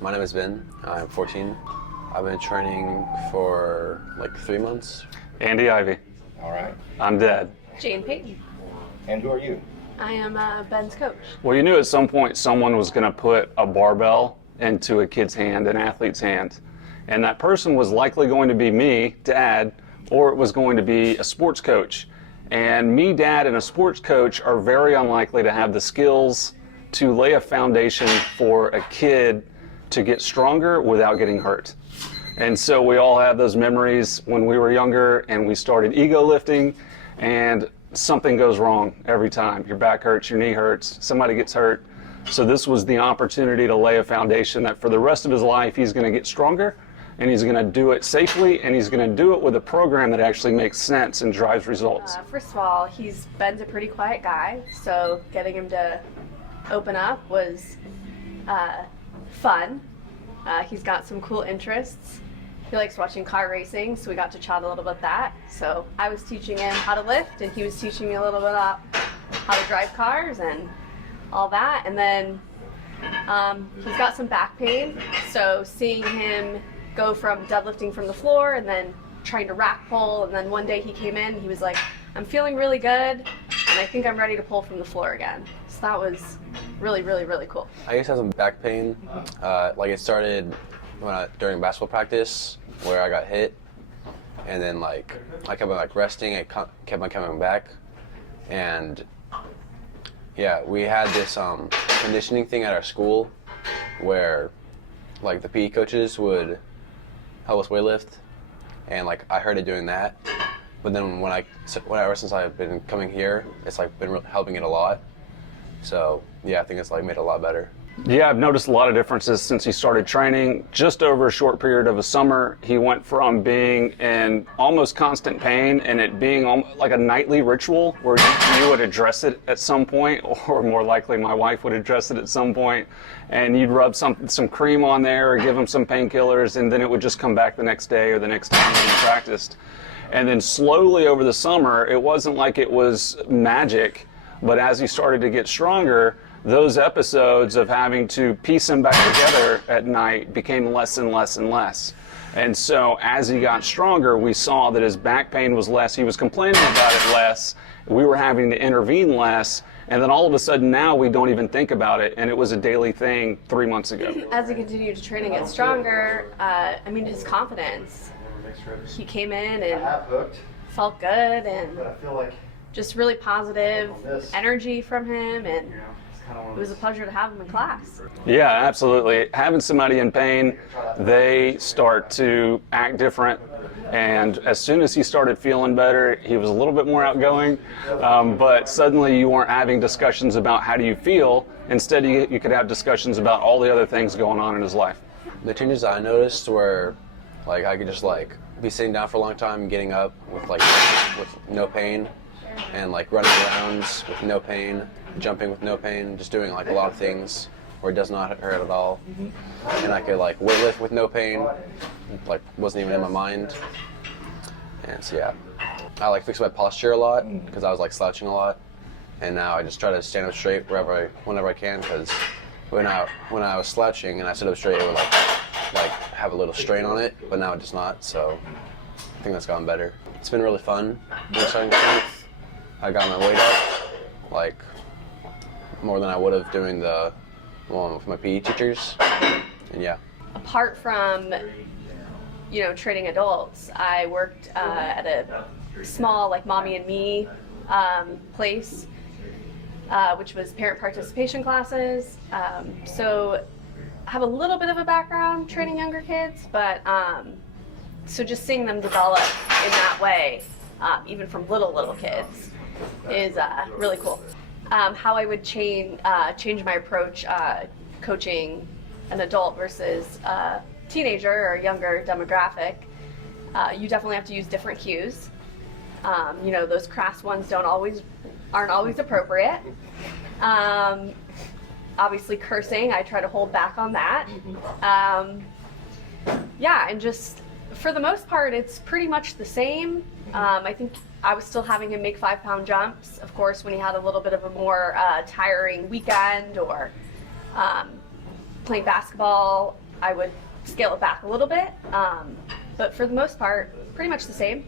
My name is Ben. I'm 14. I've been training for like 3 months. Andy Ivy. All right. I'm Dad. Jayne Payton. And who are you? I am Ben's coach. Well, you knew at some point someone was going to put a barbell into a kid's hand, an athlete's hand. And that person was likely going to be me, Dad, or it was going to be a sports coach. And me, Dad, and a sports coach are very unlikely to have the skills to lay a foundation for a kid to get stronger without getting hurt. And so we all have those memories when we were younger and we started ego lifting, and something goes wrong every time. Your back hurts, your knee hurts, somebody gets hurt. So this was the opportunity to lay a foundation that for the rest of his life he's going to get stronger, and he's going to do it safely, and he's going to do it with a program that actually makes sense and drives results. First of all, Ben's a pretty quiet guy, so getting him to open up was fun. He's got some cool interests. He likes watching car racing, so we got to chat a little about that. So I was teaching him how to lift, and he was teaching me a little bit about how to drive cars and all that. And then he's got some back pain, so seeing him go from deadlifting from the floor and then trying to rack pull, and then one day he came in, he was like, I'm feeling really good, and I think I'm ready to pull from the floor again. So that was really, really, really cool. I used to have some back pain. Like it started during basketball practice where I got hit, and then like I kept on like resting. It kept on coming back, and yeah, we had this conditioning thing at our school where like the PE coaches would help us weightlift, and like I heard it doing that. But then ever since I've been coming here, it's like been helping it a lot. So yeah, I think it's like made it a lot better. Yeah, I've noticed a lot of differences since he started training. Just over a short period of a summer, he went from being in almost constant pain and it being like a nightly ritual where you would address it at some point, or more likely my wife would address it at some point, and you'd rub some cream on there or give him some painkillers, and then it would just come back the next day or the next time that he practiced. And then slowly over the summer, it wasn't like it was magic, but as he started to get stronger, those episodes of having to piece him back together at night became less and less and less. And so as he got stronger, we saw that his back pain was less. He was complaining about it less. We were having to intervene less. And then all of a sudden now we don't even think about it. And it was a daily thing 3 months ago. As he continued to train and get stronger, his confidence. He came in and felt good, and just really positive energy from him, and it was a pleasure to have him in class. Yeah, absolutely. Having somebody in pain, they start to act different. And as soon as he started feeling better, he was a little bit more outgoing. But suddenly you weren't having discussions about how do you feel. Instead, you could have discussions about all the other things going on in his life. The changes I noticed were like I could just like be sitting down for a long time, getting up with no pain, and like running arounds with no pain, jumping with no pain, just doing like a lot of things where it does not hurt at all. And I could like weightlift with no pain, like wasn't even in my mind. And so yeah, I like fixed my posture a lot because I was like slouching a lot, and now I just try to stand up straight whenever I can, because when I was slouching and I stood up straight, it would like have a little strain on it, but now it does not. So I think that's gotten better. It's been really fun starting strength. I got my weight up like more than I would have doing the one with my PE teachers, and yeah. Apart from training adults, I worked at a small like mommy and me place, which was parent participation classes. So I have a little bit of a background training younger kids, but so just seeing them develop in that way, even from little kids, is really cool. How I would change my approach coaching an adult versus a teenager or younger demographic. You definitely have to use different cues. Those crass ones aren't always appropriate. Obviously cursing, I try to hold back on that. And just for the most part, it's pretty much the same. I think I was still having him make 5-pound jumps. Of course, when he had a little bit of a more tiring weekend or playing basketball, I would scale it back a little bit. But for the most part, pretty much the same.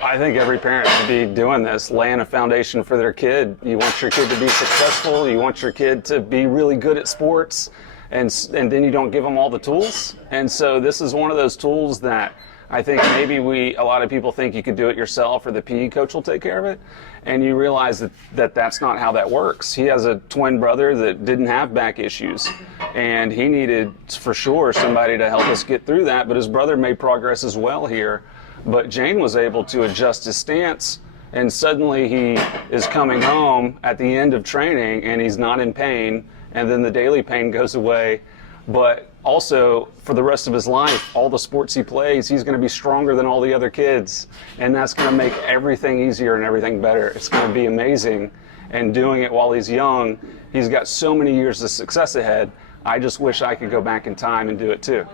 I think every parent should be doing this, laying a foundation for their kid. You want your kid to be successful. You want your kid to be really good at sports, and then you don't give them all the tools. And so this is one of those tools that I think maybe a lot of people think you could do it yourself or the PE coach will take care of it. And you realize that that's not how that works. He has a twin brother that didn't have back issues, and he needed, for sure, somebody to help us get through that. But his brother made progress as well here. But Jayne was able to adjust his stance, and suddenly he is coming home at the end of training and he's not in pain, and then the daily pain goes away. But also, for the rest of his life, all the sports he plays, he's going to be stronger than all the other kids, and that's going to make everything easier and everything better. It's going to be amazing, and doing it while he's young, he's got so many years of success ahead. I just wish I could go back in time and do it too.